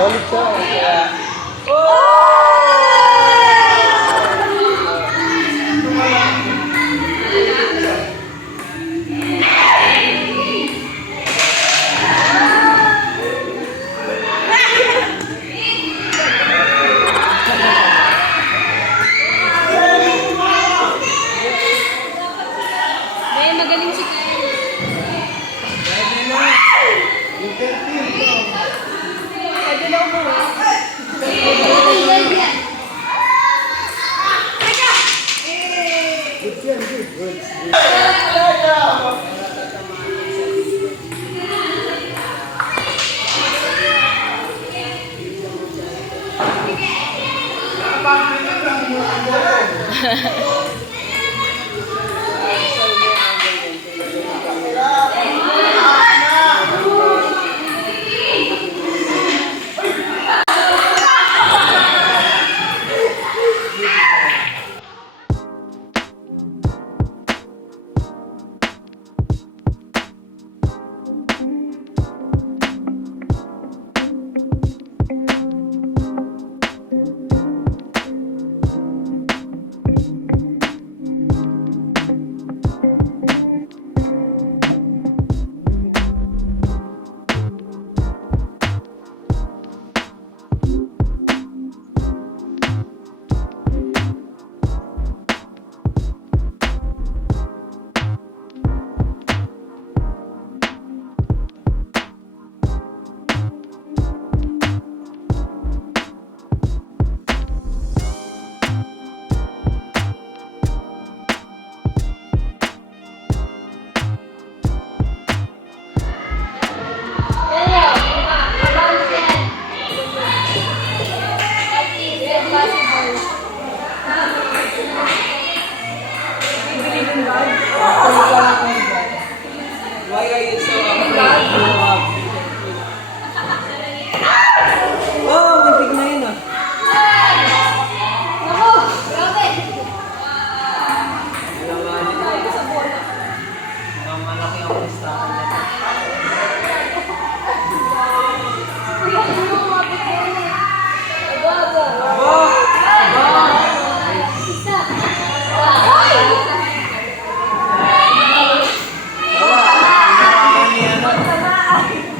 Ulit siya. Kaya... Magaling si Pwede na umuwi. Why are you so afraid? Oh, mantig na yun ah. Malaki ang listahan niya.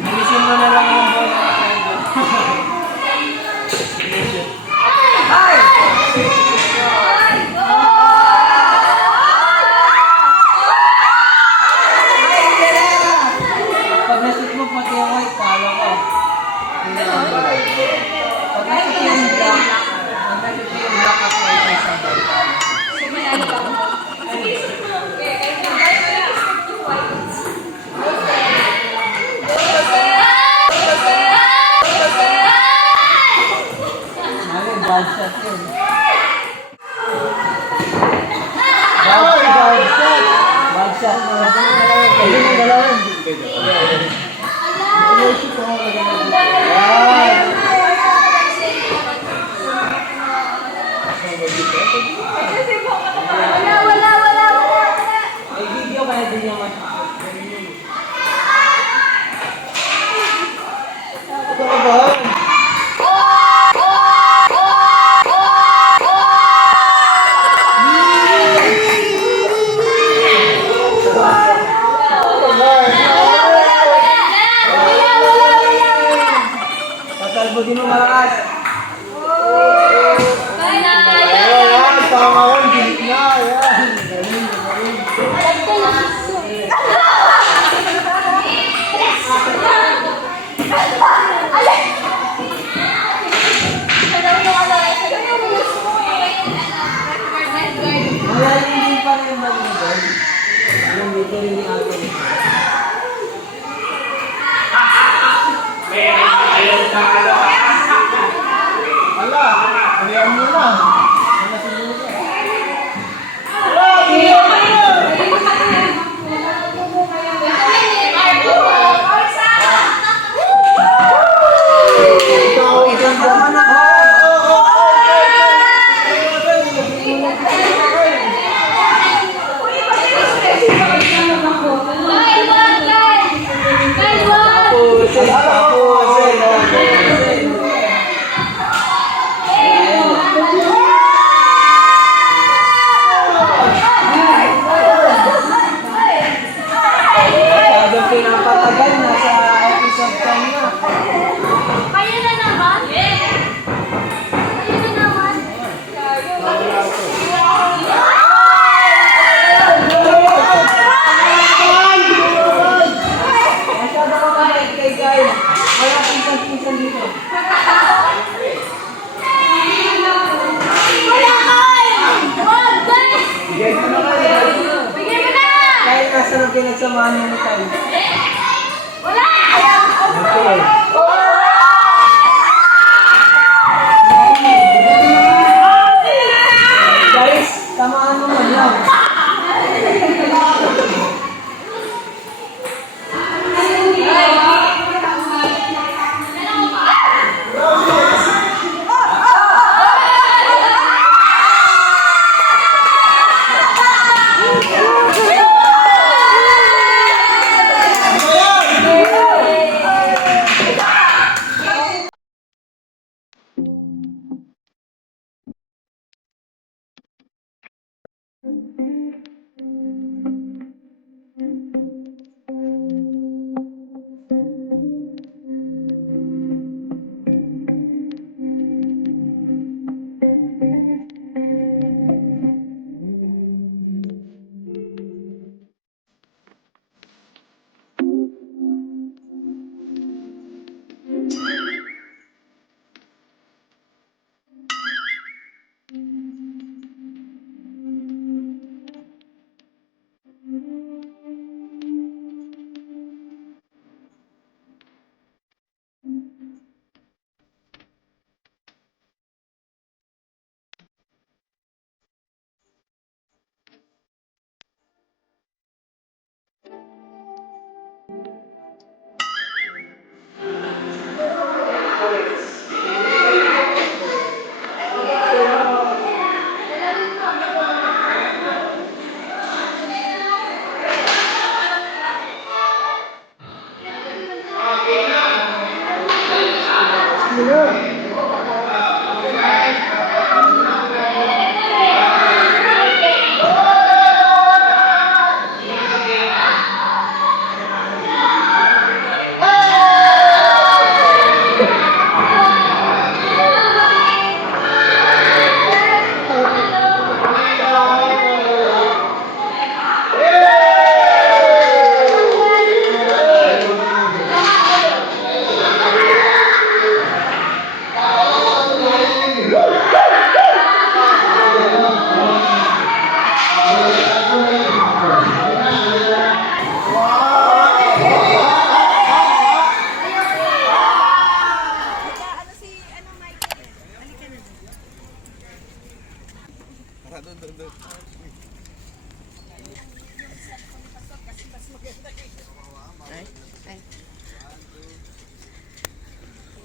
Alisin mo na lang yung bola. Pag nashoot mo pati yung white, kala ko. Hindi lang ba? Pag nashoot yung black, at white ay sabay. Bad shot yun. Bad shot. Bad shot. Pwede mo galawin. Wala. May video kaya din naman. Ito ka ba? Tatalbo din mo malakas. Ayan, tama yun. Gilit na. Ayan. Galing. Malalim din pa rin yung mali na doon. Yung dito rin yung ako. Ala, kalihan mo na. Tapos,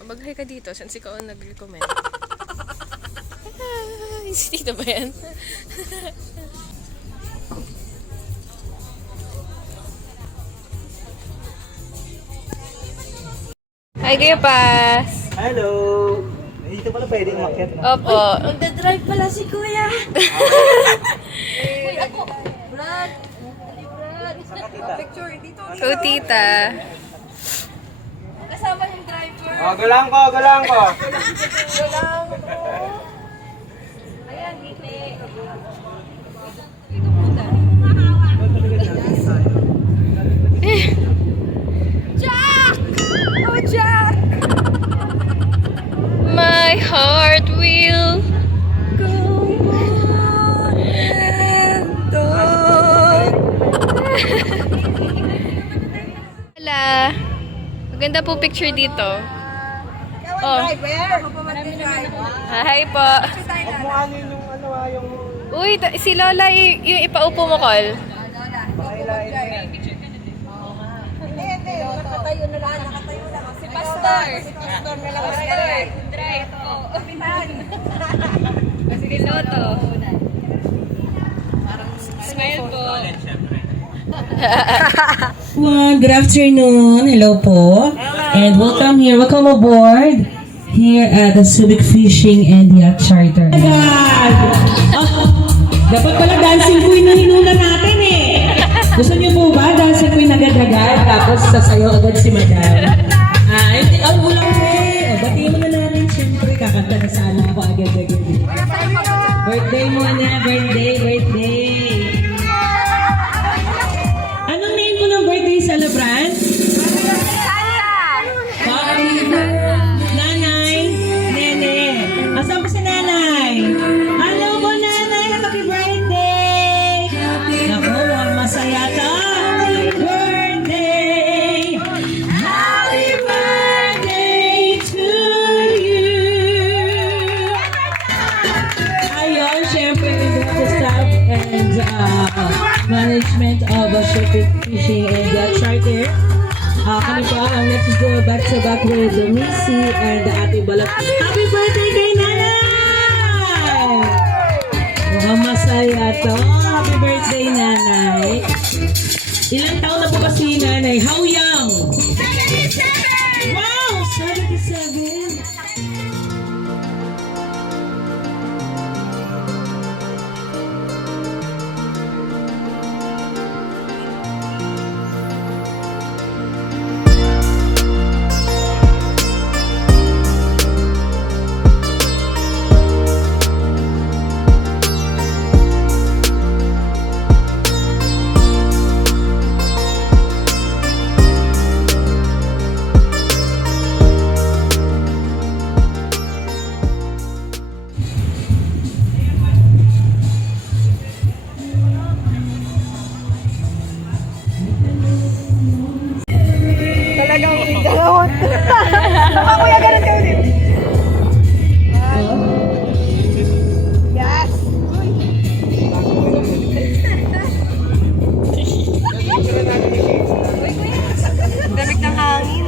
Mag-hi ka dito since ikaw ang nag-recommend. Ay, si Tito ba yan? Hi, Kuya Pas! Hello! Dito pala pwedeng umakyat. No? Opo. Nagda-drive pala si Kuya. Uy, ako. Brad. Brad. Picture dito. So, tita. Kasama yung driver. Oh, galang ko, galang ko. Galang ko. Ayan, dito. Jack! Oh, Jack! My heart will go on and on. Hala. Maganda po picture dito. Oh. Hi po. Huwag mo ano yung yung... Uy, si Lola, yung ipaupo mo, Col. Nakatayo na lang. Si Pastor. Si Pastor na lang. Drive. Si Loto. Smile po. Good afternoon. Hello po. And welcome here. Welcome aboard here at the Subic Fishing and Yacht Charter. Dapat pala dancing queen na hinuna natin eh. Gusto niyo po ba dancing queen agad-agad tapos sasayaw agad si Madam? Ang ulang po. Batiin mo na natin. Siyempre, kakanta na sana ako agad-agad. Birthday muna. Birthday. Anong name mo ng birthday celebrant? Happy birthday, Nanay, Nene. Asan po si Nanay? Hello po, Nanay. Happy birthday. Naku, mukhang masaya to. Happy birthday to you. Ayun, syempre, the staff and management of Subic Fishing and Yacht Charter. Kami po ang let's go back to back with the Missy and the Ate Balak. Happy birthday kay Nanay! Mukhang masaya to. Happy birthday, Nanay. Ilang taon na po ba si Nanay? How young? 77! Wow! 77! Damig ng hangin.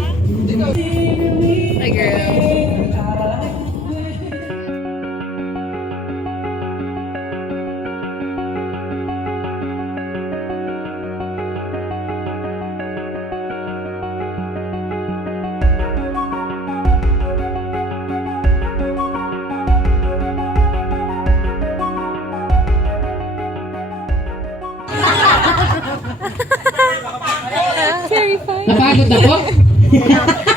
Hi, girl. Napagod na po?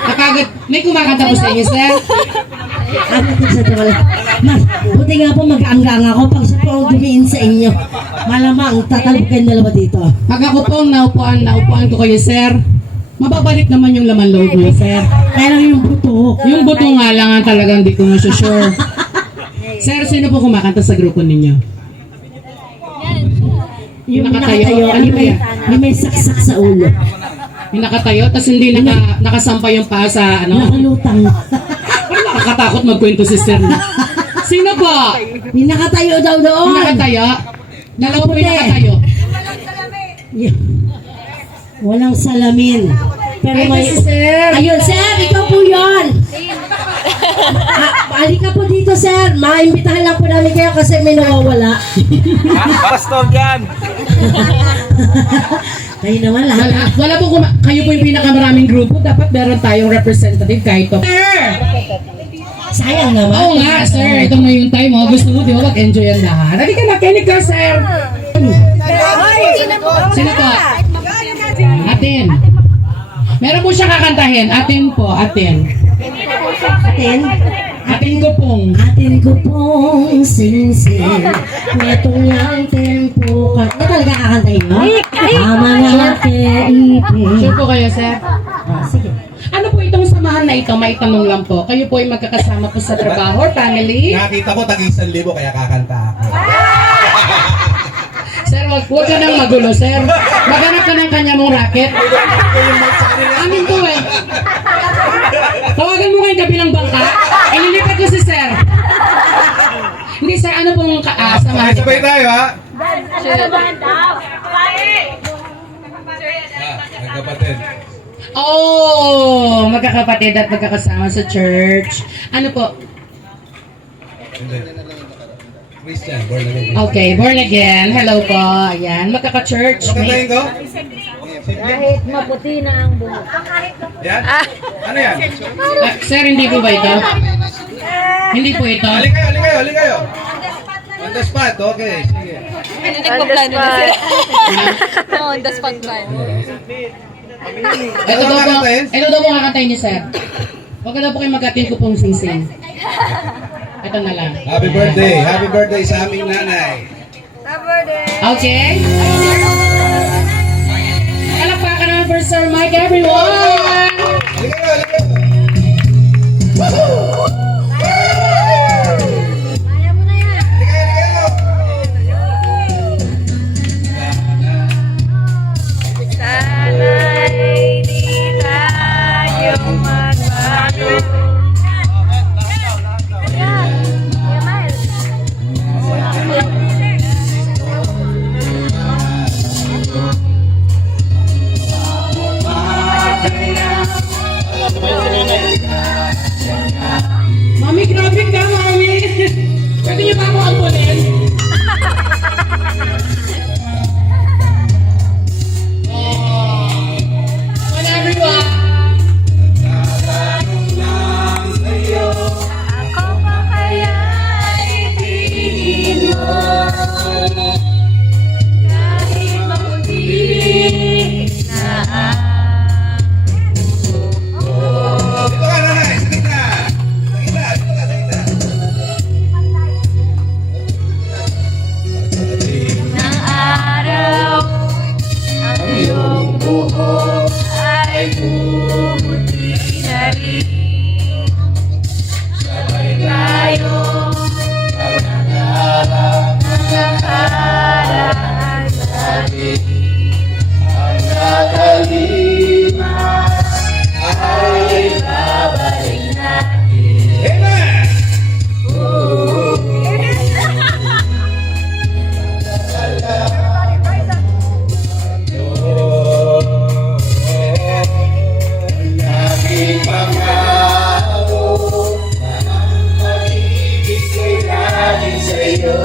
Napagod. May kumakanta po sa inyo, sir? Ako po sa wala. Mas, buti nga po mag-aanggang ako pag siya po ang dumiin sa inyo. Malamang, tatalog kayong dalawa dito. Pag ako po ang naupuan ko kayo, sir, mababalik naman yung laman loob niyo, sir. Kaya lang yung buto. Yung buto nga lang ang talagang di ko sure. Sir, sino po kumakanta sa grupo ninyo? Yung Nakatayo? nakatayo, Ano yung ba may, yan? yung may saksak sa ulo. Yung nakatayo, tapos hindi nakasampay yung paa sa ano? Nakalutang. Parang nakakatakot magkwento si sir. Sino po? Yung nakatayo daw doon. Yung nakatayo? Dalawa po yung Puti. nakatayo. Yeah. Walang salamin. Pero Ay, may... si sir. Ayun, sir, ikaw po yun. Halika po dito, sir. Maimbitahan lang po namin kayo kasi may nawawala. Pastor yan! Kayo naman lahat. Wala po kayo po yung pinakamaraming grupo. Dapat meron tayong representative kahit to. Sir! Sayang naman. Oo nga, sir. Ito na yung time mo. Gusto mo, di ba, mag-enjoy ang lahat. Halika na, kinig ka, sir. Sino po? Atin. Meron po siya kakantahin. Atin po, atin. Atin. Atin ko pong. Atin ko pong singsing. Netong yang tempo ka. Ito talaga kakantahin mo? Tama nga kaipin. Sure po kayo, sir? Sige. Ano po itong samahan na ito? May tanong lang po. Kayo po ay magkakasama po sa trabaho or family? Nakita ko tag 1,000 kaya kakanta ako. Sir, wag ka nang magulo, sir. Maghanap ka ng kanya mong racket. Amin to eh. Tawagan mo ngayong kabilang bangka. Ililipat ko si sir. Hindi sir, ano pong samahan? Sabay tayo ha? Nagkapatid. Oh, magkakapatid at magkakasama sa church. Ano po? Christian, born again. Okay, born again. Hello po. Ayan, magkaka-church. Ano kantahin ko? Kahit maputi na ang buhok. Yan? Ano yan? Sir, hindi po ba ito? Hindi po ito. Halika kayo, halika kayo, halika kayo. On the spot, okay. Sige. Ano nagpaplano na sila? Oo, on the spot plan. Ito daw po kakantayin niyo, sir. Huwag ka daw po kayo magkatin ko pong sing-sing. Ito na lang. Happy birthday. Happy birthday sa aming nanay. Okay? Palakpakan naman for Sir Mike, everyone! Halika kayo, halika kayo. Sana'y di tayo magbago. Mami, grabe ka, Mami! Pwede niyo pa ako ampunin? Come on, everyone! Ako pa kaya itigil mo kahit maputi na Dito ka, nanay. Sa gitna. Sa gitna, dito ka, sa gitna. ng araw ang iyong buhok ay pumuti na rin. Sabay tayo nangangarap ng nakaraan natin. Ang nakalipas ay babalik natin. Amen! Aking pangako na ang pag-ibig ko'y lagi sa'yo.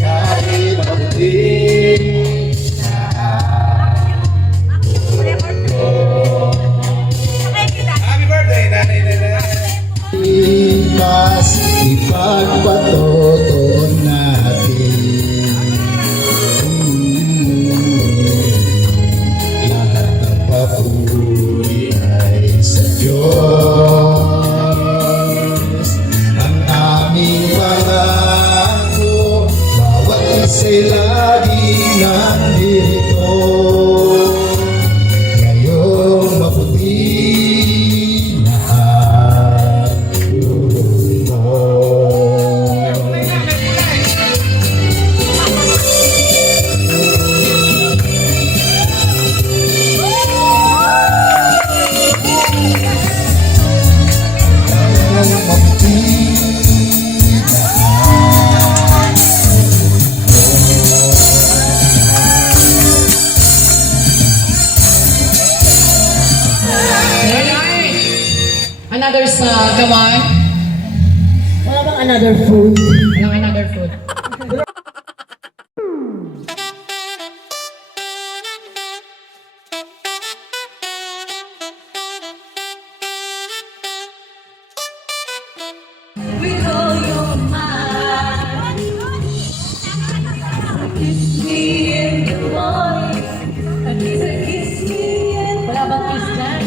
Kahit mabuti Happy birthday, nanay, nanay. mas ipagpatutuon natin. Another song, come on. Wala bang another food? Another food. Wala bang kiss dyan?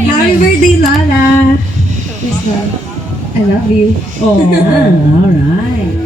Happy birthday, Lola! Yes, Mom. I love you. Oh, all right.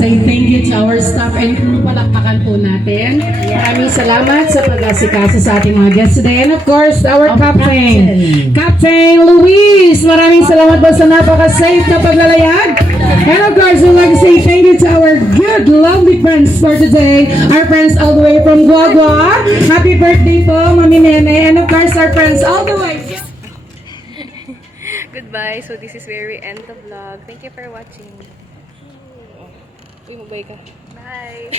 Say thank you to our staff and crew. Palakpakan po natin. Maraming salamat sa pag-asikaso sa ating mga guests today. And of course, our captain, Captain Luis. Maraming salamat po sa napaka-safe na paglalayag. And of course, we'd like to say thank you to our good, lovely friends for today. Our friends all the way from Guagua. Happy birthday po, Mami Nene. And of course, our friends all the way. Goodbye. So this is where we end the vlog. Thank you for watching. Uy, magbay ka. Bye!